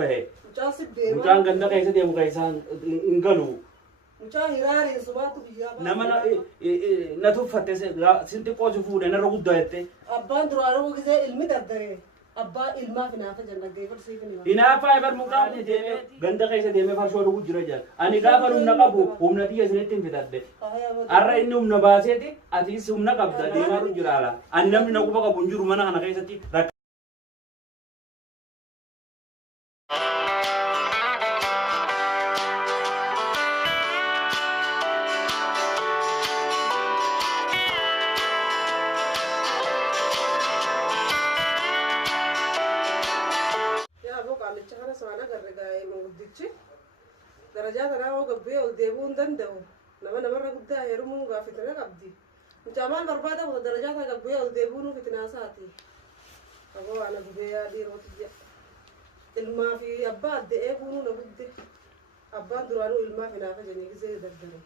bahe. Mucaan ganda keessa deemu keessaan hin galu. Mucaa hiraareen sumaatu biyyaa baase. Nama na tuffatte sinti qoosi fuudhee narra guddaa jette. Abbaan duraanuu gisee ilmi dardare. Abbaa ilmaa fi naafa jannagee farsiif ni ba'a. Hinaafa ibar mucaan deemee ganda keessa deemee farshoo dhuguu jira jala. Ani gaafa humna qabu humna xiyya isinitti hin fitadde. Har'a inni humna baaseeti atiis humna qabda deemaa jira ala. Ani namni na quba qabu hin jiru mana kana keessatti rakka. Darajaa kanaa hoo gabbee ol deebi'uu hin danda'u. Namarra guddaa heerumuun gaaffitina qabdi. Mucaa maal barbaada kuta darajaa kana gabbee ol deebi'uu nuuf itti naasaati. Aboo ana gubee yaadii rooti jedha. Ilmaa fi abbaa adda eeguun na gudde. Abbaan duraanuu ilmaa fi naafa jennee gisee dardare.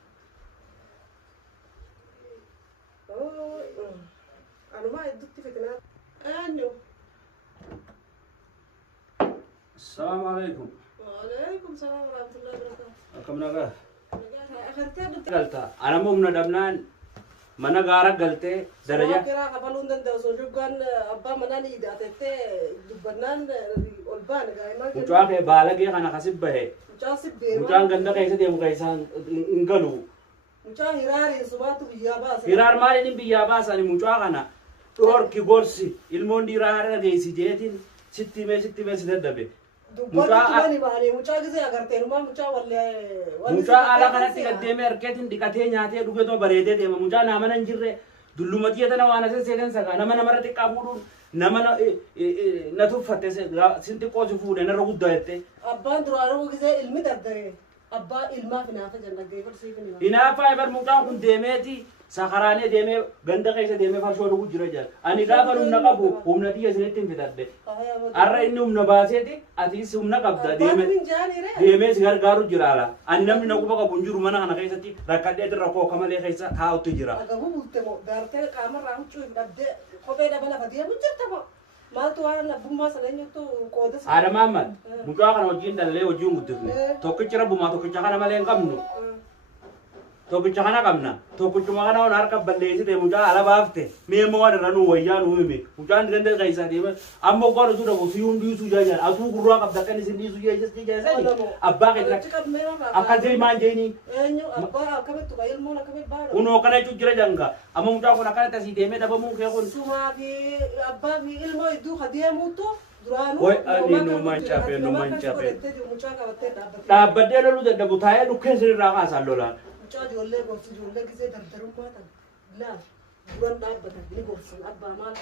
Anumaa hedduutti fitinaa. Eenyu. Assalamu alaikum. Waalaikum salaam warahmatullahi wabarakatuh. Akkam nagaa? Akhirtee dhufte. Galta. Anama humna dhabnaan mana gaara galtee darajaa. Kiraa kafaluun danda'u osoo juggaan abbaa manaa ni hidhatettee dubbannaan ol baane gaa'imaa. Mucaa kee baalagee kana kasib bahe. Mucaa sibbee. Mucaan ganda keessa deemu keessaan hin galu. Mucaa hiraareen sumaatu biyyaa baasa. Hiraar maaliin biyyaa baasani mucaa kana dhorki gorsi ilmoon dhiiraa haadha geessi jeetiin sitti mee si dadhabe. Mucaa gisee agarteerumaa mucaa wallee. Mucaa ala kanatti gaddeemee harkeetiin dhiqatee nyaatee dhugetoo bareedee deema. Mucaa nama nan jirre dullumatti tana waan asii seetan sagaa nama namarra xiqqaa fuudhuun nama na tuffatte sinti qoosi fuudhee narra guddaa jette. Abbaan duraanuu gisee ilmi dardare. Abbaa ilmaa fi naafa jannagee farsiif ni ba'a. Hinaafa ibar mucaan kun deemeeti sakaraanee deemee ganda keessa deemee farshoo dhuguu jira jala. Ani gaafa humna qabu humna xiyya isinitti hin fitadde. Har'a inni humna baaseeti atiis humna qabda deemee si gargaaru jira ala. Ani namni na quba qabu hin jiru mana kana keessatti rakkadhee irra kooka malee keessa taa'utti jira. Agabuu bulte moo daartee qaamarraa huccuu hin dhabdee kophee dabala fadeemu jirta moo maaltu waan abbummaa sana eenyutu qoodas. Haadha Maammal mucaa kana hojiin dallee hojii hin guddifne tokkicha rabbumaa tokkicha kana malee hin qabnu. Tokkicha kana qabna tokkichuma kana waan harka balleessite mucaa ala baafte meemma waan irra nuu wayyaa nuu hime mucaan ganda keessa deeme amma obbaan osoo dhabu si hundi isu jaajan asuu gurraa qabda kan isin isu jeesani abbaa keessa akka deemaan jeeni eenyu abbaa akkamittu ka ilmoon akkamit baadha unoo kana jechuun jira janga amma mucaa kun akkana tasii deemee dhabamuu kee kun sumaa fi abbaa fi ilmoo hedduu ka deemuutu duraanuu way ani nu mancaafee dhaabbadhee loluu dadhabu taa'ee dhukkeen sirraa kaasaan lolaan. Mucaa ijoollee gorsi ijoollee gisee dardarummaa tan laa duran dhaabbatan ni gorsan abbaa maal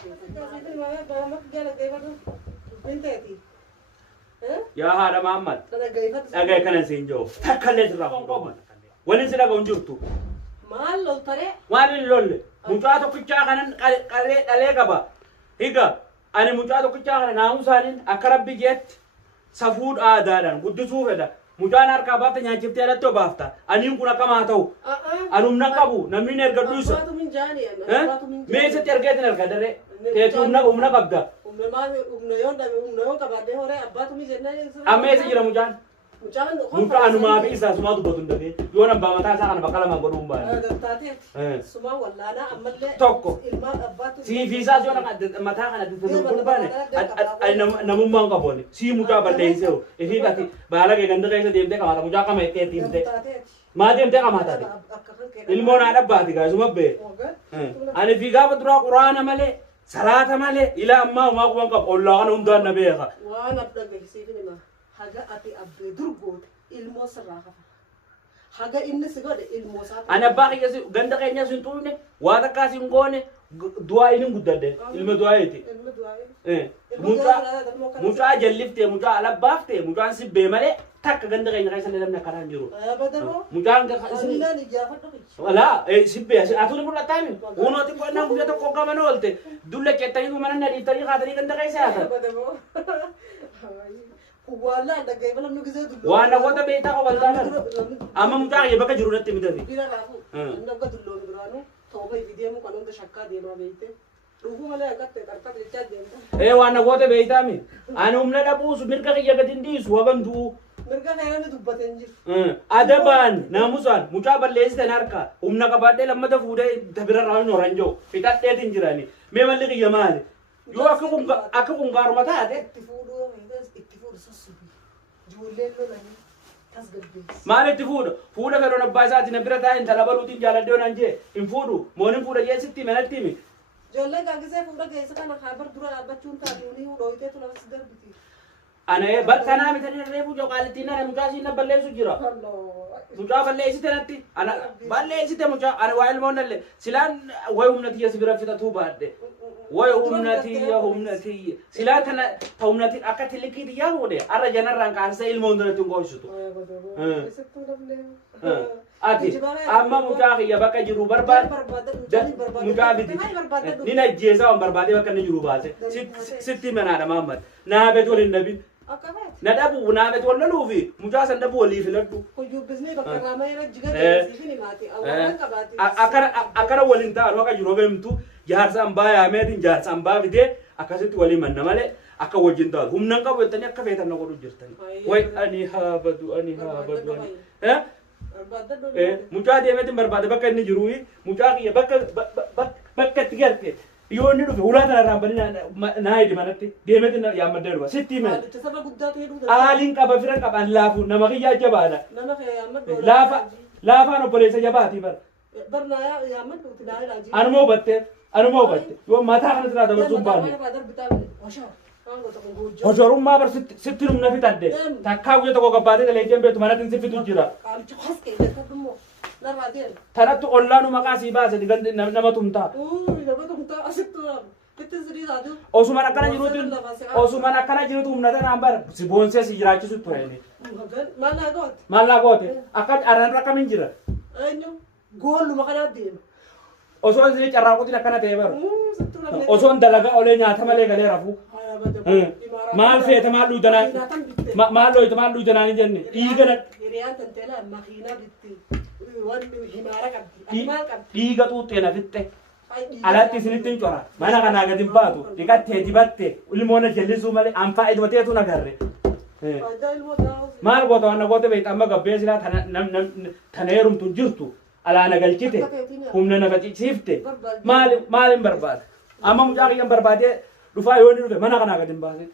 yaa haadha Maammal dhagaye kanan siin jiru takkallee sirraa qoqqooman waliin si dhaga'u hin jirtu. Maal loltaree? Maal hin lolle mucaa tokkichaa kanan dhalee qaba higa ani mucaa tokkichaa kana naamusaaniin akka rabbi jeetti safuu aadaadhaan guddisuu fedha. Mucaan harkaa baafte nyaachiftee alatti obaafta. Aniin kun akkamaa ta'u. Anumna qabu namni hin ergadhu isa. Mee isatti ergeetin erga daree. Teetu humna qabda. Humna yoo qabaadde horee abbaatu mi jennaan. Amma eessa jira mucaan? Mucaa anumaa fi isaa sumaa dubbatu hin dhabee. Yoo nan baa mataa isaa kana bakka lamaan godhuu hin baane. Sumaa wallaanaa ammallee. Tokko. Sii fi isaas yoo mataa kana dubbatu hin baane. Namummaan qabooni. Sii mucaa balleessee ifii bati baala kee ganda keessa deemtee qamaata mucaa qama itti deemtee. Maa deemtee qamaataati. Ilmoon haadha baati gaasuma bee. Ani fi gaafa duraa quraana malee salaata malee ila ammaa homaa quban qabu ollaa kana hundaan na beeka. Waan abda beeksisiif nima. Haga ati abbee durgoota ilmoo sirraa kafa. Haga inni si godhe ilmoo isaa. Ani abbaa kiyya ganda keenya sin tuune waa takkaa sin goone du'aa inni guddadde ilma du'aayeeti. Mucaa jalliftee mucaa alabbaaftee mucaan sibbee malee takka ganda keenya keessa namni akkanaa hin jiru. Mucaan walaa sibbee atuuni mul'ataa mi unooti qonnaan guyyaa tokko qaban oolte dulla cettanii mana na dhiiftanii kaatanii ganda keessa yaatan. Wallah dagai malam nu gize dulu. Wah nak kota beta kau baldan. Ama muda ya baka jurunat tim tadi. Bila rafu. Nak kau dulu duranu. Toba video mu kanun to shakka dema beite. Dhugu malee akkatti qarqar jechaa deemta. Waan gootee beeytaami. Ani humna dhabuus mirga kiyya gadi hin dhiisu wabantuu. Mirga kana namni dubbate hin jiru. Adabaan naamusaan mucaa balleessitan harka humna qabaadhee lammata fuudhee tabira irraa hin horan jiru. Fixadheetiin jirani. Mee malli kiyya maali? Yoo akka kungaaruma taate. Itti fuudhu sassubi. Ijoolleen lolanii tasgabbeessi. Maal itti fuudha? Fuudha feroon abbaa isaatiin na bira taa'e intala baluutiin jaaladhee onan jee hin fuudhu. Mooniin fuudha jee sitti manatti himi. Ijoolleen gaagisee fuudha geessa kana kaabar dura dhaabbachuun taa'anii dhooyiteetu lafas darbiti. Ana bakkanaa mitanii reefu joqaalittiin ana mucaa siin na balleessu jira. Mucaa balleessite natti. Ana balleessite mucaa ana waa ilmoon nalle silaan way humnatiyya sibira fixatuu baadhe. Way humnatiyya. Silaa kana ta humnati akka tilikii yaa fuudhe arra janarraan kaasisa ilmoon natti ngoositu. Ati amma mucaa kiyya bakka jiru barbaade mucaa biti ni najjeesaa waan barbaade bakka inni jiru baase sitti manaadha Mahammad naabeet waliin dhabin na dhabu naabeet wal loluufi mucaa san dhabu walii filadhu akkana waliin ta'an akka jiru beemtu jaarsa ambaa yaameetiin jaarsa ambaa fidee akkasitti walii manna malee akka wajjin ta'u humnaan qabu jettanii akka feetan na godhu jirtani way ani haa badu ani mucaa deemeetiin barbaade bakka inni jiru mucaa kiyya bakka itti garte yoo inni dhufe ulaa tanarraan bani naa hidi manatti deemeetiin yaammaddee dhufa sitti hime aaliin qaba fira qaban laafu nama kiyyaa jabaadha laafaan obboleessa jabaati bara anuma hubatte yoo mataa kanatti naa dabarsuun baane Hojorummaa bar sitti numna fitadde takkaa guyya tokko gabbaatee daleeddeen beektu manatti si fitu jira. Tanatti ollaanu maqaa sii baase nama tumtaa. Osuman akkana jirutu humna tanaan bar si boonsee si jiraachisu tureni. Maallaa goote akka arraan rakkamiin jira. Goolluma kanaa deema. Osoon isin carraaquutiin akkana ta'e baru. Osoon dalagaa olee nyaata malee galee rafu. Maal feete maal dhuutanaa maal looyte maal dhuutanaa ni jenne dhiiga xuuxxeena fixxe alatti isinitti hin cora mana kanaa gadi hin baatu dhiqattee dibatte ilmoona jallisuu malee anfaa idwateetu nagarre maal goota waan goote beekta amma gabbee silaa tana heerumtu jirtu alaana galchite humna nafa ciciifte maal hin barbaade amma mucaa kiyyan barbaadee dhufaa yoo inni dhufe mana kanaa gadi hin baase.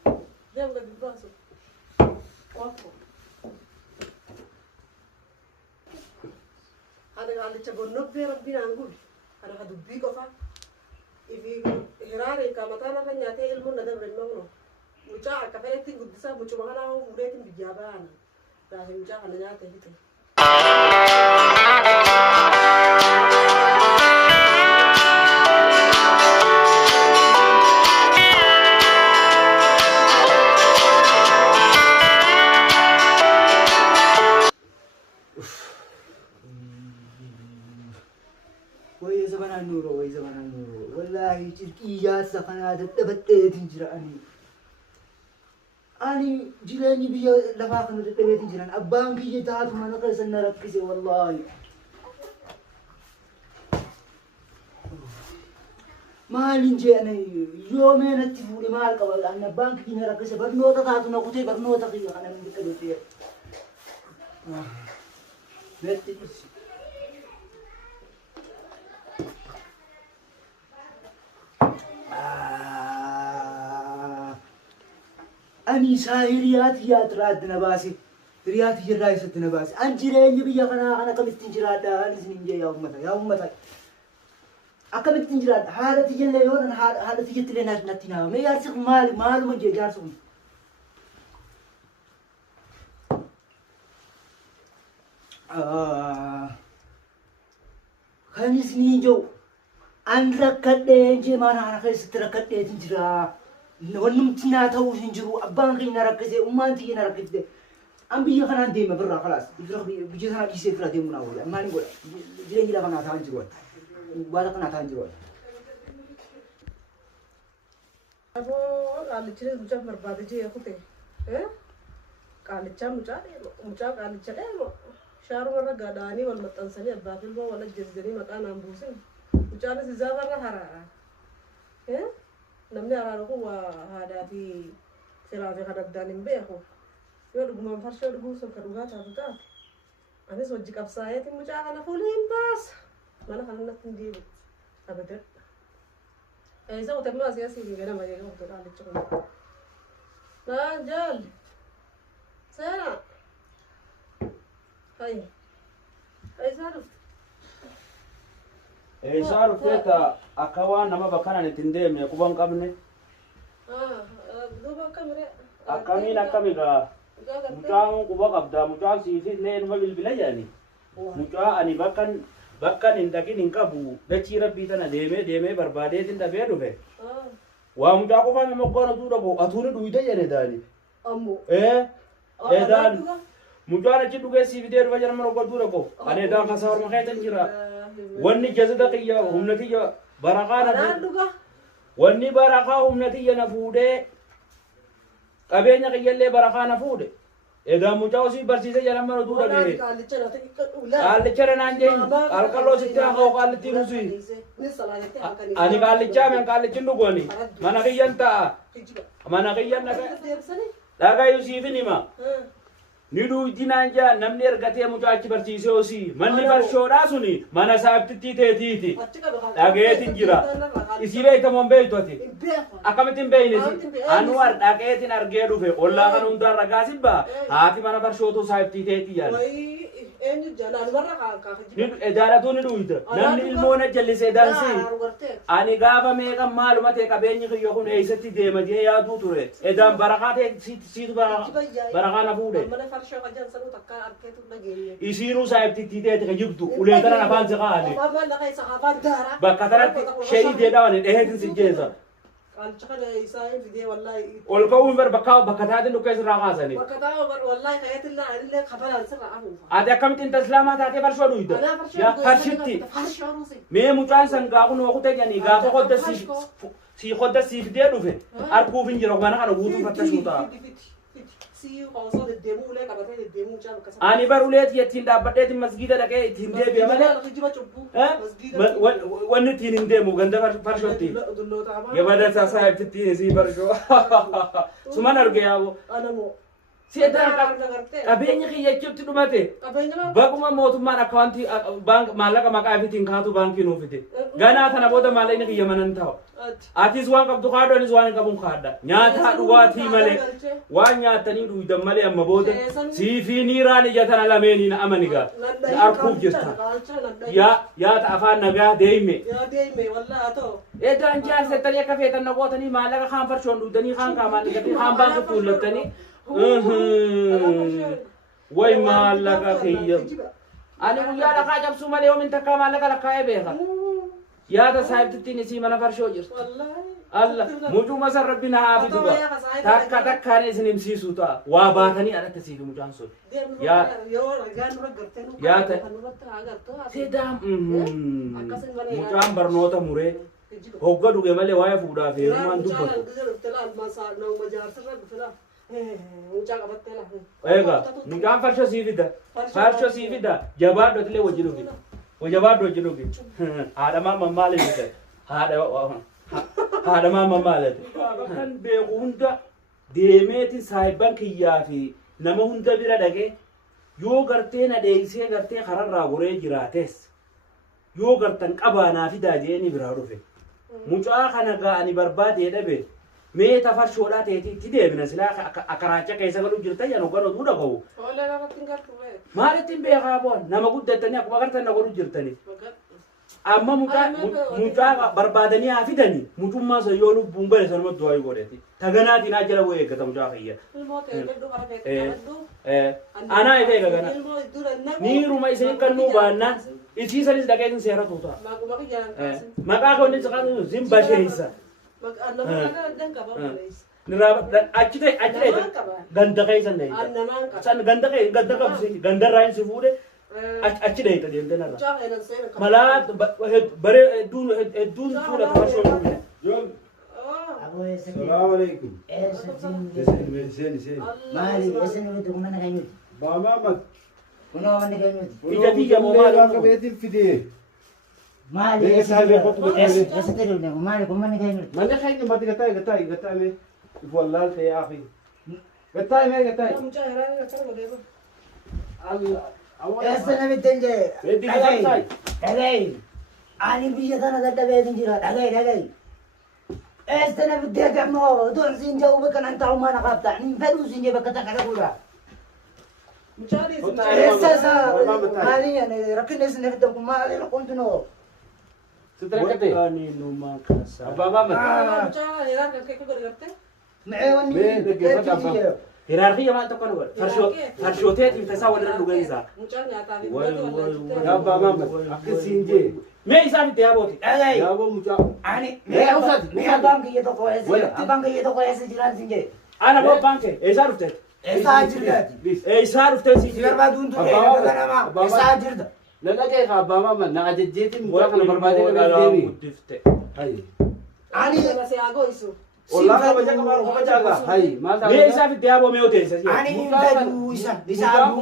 Haalicha gonnobbee rabbiin aanguun haraka dubbii qofa ifi hiraaree mataa lafa nyaatee ilmoon na dabre ilma kunoo mucaa akka fedhetti guddisaa mucuma kanaa hoo fuudheetiin biyyaa ba'an raafii mucaa kana nyaatee fite. way zaman nuro wallahi cirqiyyaa sakanaa dadhabatteetiin jira ani jireenyi biyya lafaa kana dadhabeetiin jiran abbaan kiyya taatu mana keessan na rakkise wallahi maalin jeene yoomee natti fuudhe maal qaba abbaan kiyya na rakkise barnoota taatu na kutee barnoota kiyya kana min dadhabete natti أني سايريات يا تراد نباسي ريات جراي ست نباسي أنجري بيا أنا كم استنجراد أنا سنين يا أمتا أكم استنجراد حالة تجلى يون حالة تجت لنا نتنا ما يارسك مال من جي جارسون خاني سنين جو أن ركض جي ما أنا خيس تركض تنجرا ونمت ناتو سنجرو أبان غينا ركزة وما أنتي أنا ركزة أم بيجي خنا ديما برا خلاص بيجي خنا بيجي سفرة ديما نقول ما نقول جرين جلا خنا تانجرو ولا خنا تانجرو أبو قال تشري مجا مربادة جي أخوتي قال تشا مجا قال تشا شارو مرة قاداني والمتنسني أبافل ولا جزدني مكان أمبوسين مجا نزيزا برا هرا namni araanu kun waa haadhaa fi firaa fi kan addaan hin beeku yoo dhugumaan farshoo dhuguu sun kan dhugaa taatu taate anis hojii qabsaa'eetiin mucaa kana fuulii hin baasa mana kanatti hin deebi'u abadan isa utammaa asii asii ganama eegamu tura alicha kun naan jaalli seena hayi isaa dhufte Isaa dhufteeta akka waan nama bakkanaan ittiin deemne quban qabne. Duuba akkamire. Akkamiin akkamigaa mucaan quba qabda mucaan siifis illee numa bilbila jedhani. Mucaa ani bakkan hin dhaqin hin qabu dachii rabbii tana deemee barbaadeetiin dhabee dhufe. Waa mucaa qofaan moggoon atuu dhabu atuuni dhuyite jedhe daani. Ammoo. Daan mucaan achi dhugee siifitee dhufa jedhama moggoon dhabu. Ani daan kasaa horma keetan jira. Wanni jazada qiyya humnatiyya barakaa na wanni barakaa humnatiyya na fuudhee qabeenya qiyyallee barakaa na fuudhe edaa mucaa osii barsiise jedhama na duudha beere qaallicha naan jeen qalqalloo sitti haqoo qaallitti nusi ani qaallichaa men qaallichin dhugoni mana qiyyan ta'a mana qiyyan dhagayu siifin hima ni duudinaan jaa namni ergatee mucaa achi barsiisee osii manni barshoodhaa suni mana saabtittii teetiiti dhageetin jira isii beektamoon beektu ati akkamittiin beeynesi anu dhaqeetin argee dhufe ollaa kan hundaan ragaasin baa haati mana barshootuu saabtittii teetii yaala edaadhatuu ni dhuyita namni ilmoona jallisee dansii ani gaafa meeqan maaluma ta'e qabeenyi kiyyo kun eessatti deema jee yaaduu ture edaan barakaa ta'e siitu barakaa na fuudhe isiinuu saayibtittii ta'e ka jibdu ulee tana afaan si qaale bakka tanatti shayii deedhawan dheheetin si jeesa ol ka'uun bar bakka taatin dhukkees irraa kaasanii ati akkamittiin taslaamaa taatee barshoo dhuyda yaa farshitti mee mucaan san gaafa noo kute janii gaafa hodda sii hodda siif dee dhufe arguuf hin jira mana kana guutuu fattashuu ta'a ani bar uleet yettiin dhaabbadheetiin masgiida dhaqee ittiin deebi'e malee wanni ittiin hin deemu ganda farshootti gabada saasaa ittiin isii farshoo suman arge yaabo si'eddaan qabeenya kiyyachuutti dhumate bakkuma mootummaan akka wanti maallaqa maqaa ifitiin kaatu baankii nuuf fide ganaa kana booda maallaqni kiyya manan ta'u atis waan qabdu kaadhu anis waan hin qabuun kaadha nyaataa dhugaatii malee waan nyaatanii dhuydan malee amma booda siifii niiraan ija tana lameeniin amanigaa arkuuf jirta yaata afaan nagaa deeyme eddaan jaarsettanii akka feetan nagootanii maallaqa kaan farshoon dhugdanii kaan qaamaan dhigatanii kaan baankii tuullattanii way maallaqa kiyya ani guyyaa dhaqaa cabsuu malee oomin takkaa maallaqa lakkaa'ee beeka yaada saayibtittiin isii mana farshoo jirtu alla mucuma san rabbi na haa fiduba takka takkaan isin himsiisuu ta'a waa baatanii alatti siifi mucaan sun yaata sedaa mucaan barnoota muree hogga dhuge malee waa'ee fuudhaa fi heerumaan dubbatu eega mucaan farshoo sii fida jabaadhotilee wajji dhufi wajabaadho wajji dhufi haadha maamma maali mite haadha maamma maalati kan beeku hunda deemeeti saahiban kiyyaa fi nama hunda bira dhaqee yoo gartee na dheeysee gartee kararraa goree jiraates yoo gartan qabaanaa fidaa jeeni biraa dhufe mucaa kana ga'ani barbaadee dhabe mee tafarshoodhaa ta'eetti deemina silaa akaraacha keessa galu jirta jedhu gara oduu dhagahu maalittiin beekaa boon nama guddatanii akkuma gartan na godhu jirtanii amma mucaa barbaadanii haa fidanii mucummaa san yoo lubbuun gale sanumatti du'aa godheti taganaatiin haa jala bu'ee eeggata mucaa kiyya anaa ifee gagana niiruma isin kannuu baannaan isiisanis dhaqeetin seeratu ta'a maqaa konni siqatu sin basheessa achi ganda keeysan san ganda qabsi ganda irraa hin si fuudhe achi dhayita deemte narra malaa bare hedduun fuudha tafarshoo fuudhe السلام عليكم. سين. مالي اسن ودك من غنيت بامامك. منو من غنيت إجابية مو مالك. كبيت الفدية. Maali Beka tayo, beka po, beka. Esa tero na umani ko man kay nut. Mana kayo yung mati gatay me. Iwalal tayo akin. Gatay me, gatay. Mucha era na chalo debo. Esa na mitenge. Pwede ka gatay. Dagay. Ani biya kana gadda bedin jira dagay. Esa na mitenge mo don sinja ube kana taw mana kapta. Ni pedu sinja bakata kada gura. Mucha di. Esa sa mali ane rakines ne kitam kumali na kontuno. Sutra kate. Ani numakasa. Abba mama. Mucha era ke करते. Mewan ni. Hierarkia maal tokko nu farshoteetiin tasaa walirra dhugan isaa. Mucha nyata di. Abba mama. Akka sinje. Mee isaaf itti yaabooti. Dagay. Yaabo mucha. Ani Me usati. me abang ke to ko ese. Abang ke to ko ese jiran sinje. Ana boo baanke eessaa dhufte? Esa jirda. Eessaa dhufte si Sigarba duntu esa jirda. Lalagay ka abba mama na ajajjeetiin mucha kana barbaade ka deebi. guddifte. Hay. Ani se hago eso. Ollaa kabaja kamar kabajaga. Hay. Maal ta'a. Mee isaaf itti yaaboo mee oteessa? ani indadu isa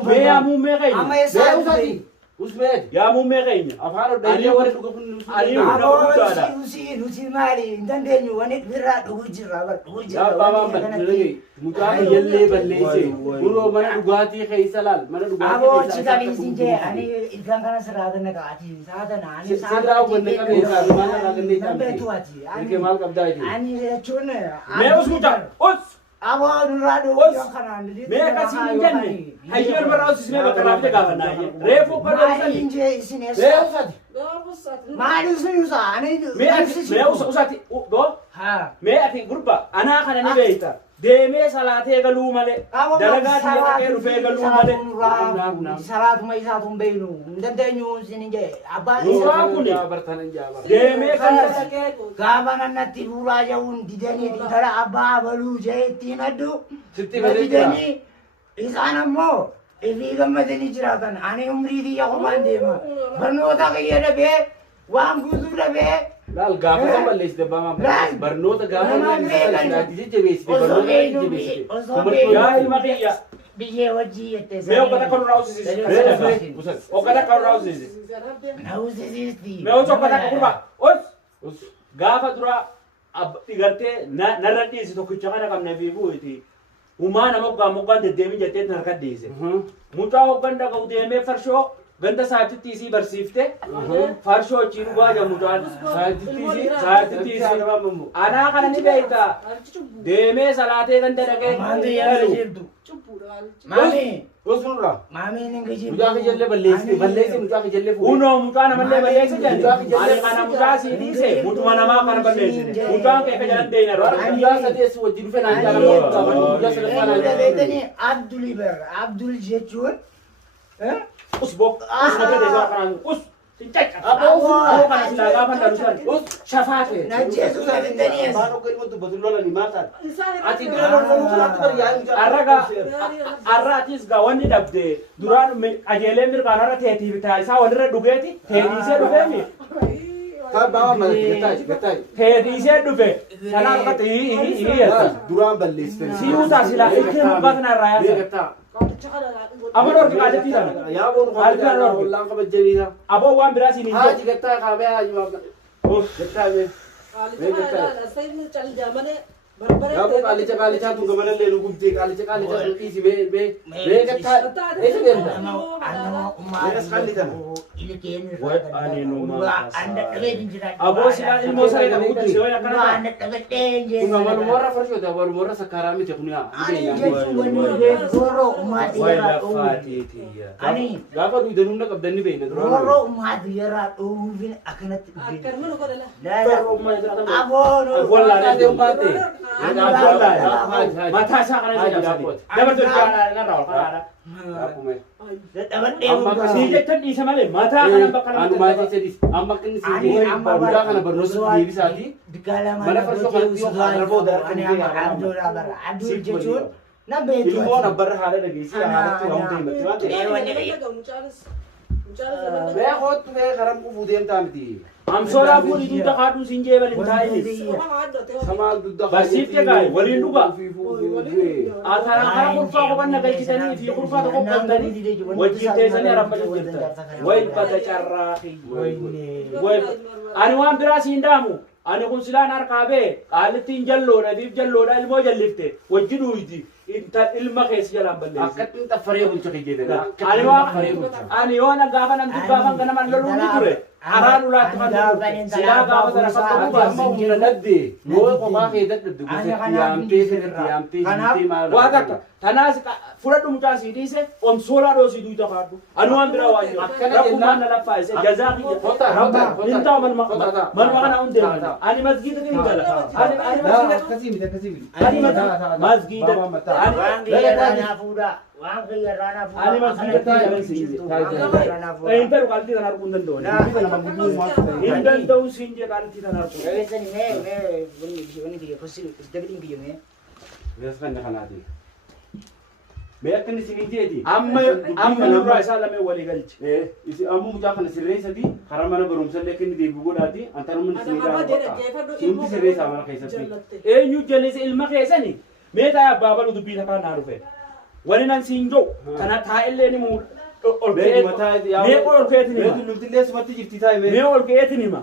Mee yaamuu mee ama keenya? esa Me usati. Usmeet. Yaamuu mee keenya? Afaan Ani oddeeyee warri warri dhuga kun Ani abo guddaadha. usi mali ndandenyu wani birra dugu jirra bar dugu yaa abbaa mama lalagay mucaa biyyallee balleesse. Kunoo mana dhugaatii keessa laal. Mana dhugaatii abo keessa chika isa bisinje ani ilkan kana sirada na kaati sada na ani Sirraa wanne qabeessa mana raagannee nambe taa'e. tuati Ilkee maal qabdaa jedhe. ani chune Mee us mucaa us abo nurado Os. kana mee akkasii hin jenne hayyoon barraa us ismee bakka raafte gaafannaa reefu barraa usani inje isine Mee usati. mali ususa ani mee ati mee usati boo ha mee ati gurba anaa kana ni beeyta deemee salaatee galuu malee dalagaa dhaqee dhufee galuu malee salatu mai satu beinu ndandenyu sininje abba Suuraan kun bartanan jaaba. deemee kan gabana natti bura jawun didani didara abba balu jetti nadu Sitti bareeda. didani isanammo ifi gammadani jiratan ani umri di yakuman dema barnota kiyada be waan guutuu dhabee Laal gaafa kan balleessite abbaa maama. Barnoota gaafa balleessite jajjabeessite barnoota jajjabeessite. yaa ilma kiyya biyyee wajjii jettee mee okkata kan irraa usisiisi okkata kan irraa usisiisi na usisiisti mee ochi okkata kan gurba os gaafa dura dhigartee narra dhiisi tokkicha kana qabna fiiguuti umaa nama moggaan deddeemin jettee harka dhiise mucaa hoggan dhaga'u deemee farshoo ganda saatitti isii barsiifte farshoo achiin dhugaa jedhamu mucaan saatitti isii anaa kana ni beekta deemee salaatee ganda dhaqee maamii yaa jirtu maamii Gosunurraa. maamii ni jirtu Mucaa kijallee balleessite mucaa kijallee fuudhee. Unoo mucaa namallee balleessi jedhe ani kana mucaa sii dhiise mutuma namaa kana balleessine mucaan kee ka jalan deeyna Waan guyyaa sadeessi wajjin dhufe naan jaalama guyyaa sadaffaa naan beekanii abdul bar abdul jechuun us bok us na gade isaa kanaan us cincacca aboo kana silaa gaafa dhalusan us shafaate na jeesu sabitanii Afaan akka ilma dubbatu lolanii maal taate? ati bira lolfamuu kanaatti bari yaa'ii mucaa arraga arraatis gaa wanni dhabde duraan qajeelee mirgaan har'a teetiif taa isaa walirra dhugeeti teetiisee dhufeemi Kaa baama mana gattaayi. teetiisee dhufe kanaan irratti hii yerta Duraan balleessite. si utaa silaa ilkee mukaa kana irraa yaasa Gattaa. amma dhorki qaaletti dana Yaaboon Halkan dhorki ollaan kabajjaniisa. aboo waan biraa siin hin Haaji jedhu gattaa kaabee haaji maafna. Gattaa mee. Yaaboo qaalicha tun gabalallee nu gubdee qaalicha tun dhiisi mee gattaa. Eessa deemta? Meeqas qalli kana? aboo silaa ilmoo saree qabu guddisee waan akkana ta'a Kun walumarra farshoota walumarra sakkaaraa miti kun yaa. wayi laffaatiitiyya Gaafa duudan humna qabdan ni beekna duraan. Roro umaati yeroo dhuunfin akkanatti wallaadhaa deemu baate mataa isaa kana jedhamsanii dabartee irraa ol kanaadha sii jettan dhiisa malee mataa kana bakka Anumaatii sadis amma akka inni sii guddaa kana barnoota deebisaati. Mana farshoo kanatti yoo haadha booda Abdul jechuun na beeku. Ilmoon abbarra haala dhageessii haalatti waan ta'e matti waan ta'e. Bee kootu bee karam kufuu deemtaa miti. Amsoolaa fuudhii dugda kaaduu siin jee balin taa'ini. Samaan dugda Barsiifte gaa'e waliin dhugaa. Akara kurfaa kophan nagalchitanii fi kurfaa tokko qabdanii wajjin teessanii arabbatu jirtan. Wayi bada carraaqi. Ani waan biraa siin daamu. Ani kun silaan harkaa bee qaalittiin jalloodha diif jalloodha ilmoo jallifte wajji dhuyti ilma keessi jalaan balleessi. Akkatti xaffaree bulcha kiyyeedha. Ani yoo na gaafa namti gaafan ganaman loluu ni ture. Araan ulaatti kan loluu. Silaa gaafa sana fakkaatu baasi. Amma humna dadde yoo kophaa kee dadhabde gosetti yaamtee maal. Waa takka tanaas fudhadhu mucaa sii dhiise omsoolaa dhoosii duuta kaadhu. Ani waan biraa waan jiru. Rakkumaan na laffaa isa jazaa kiyya. Intaa manuma kana hundee. Ani masgiida ni gala. Ani masgiida. Ani masgiida intalu kalti tanar kun dandoo. Intan tahu sinje kalti tanar kun. Biaskan kanati. Meeqni siniteeti. Amma nurraa isaa lamee walii galchi. Isi ammu mucaa kana sirreessati karaa mana barumsallee kenni deebi'u godhaati antanumni sirreessaa. Simti sirreessaa mana keessatti. Eenyu jallis ilma keessani meetaa abbaa balu dubbii takkaan naa dhufe. Wani nan siin jiru kana taa'illee ni muu ol keetiin mee ol keetiin hima. Lultillee sumatti jirti taa'ime. Mee ol keetiin hima.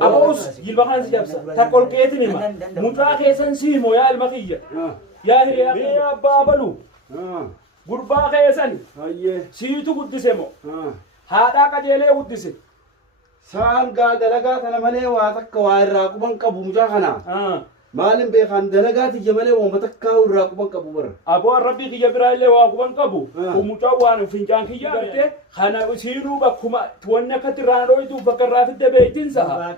Aboos jilba kana si dabsa takka ol keetiin hima. Mucaa keessan siimo yaa ilma kiyya. Yaa hiriyaa abbaa balu. Gurbaa keessan siitu guddise moo. Haadhaa qajeelee guddise. Saan gaa dalagaa kana malee waa takka waa irraa quban qabu mucaa kana. Maalin beekan dalagaati jamalee waan takka irraa quban qabu bara. Aboo rabbii kiyya biraa illee waa quban qabu. Mucaa waan fincaan kiyya bite kana siinuu bakkuma wanni akkatti raanooytu bakka irraa fidde beektiin sa'a.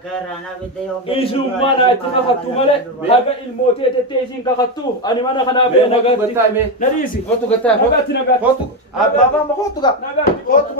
Isummaa naa itti kakattu malee haga ilmootee tettee isiin kakattu ani mana kanaaf nagaatti. Nadiisi. Kootu gattaa. Nagaatti nagaatti. Kootu. Abbaa ma kootu gaa. Nagaatti. Kootu.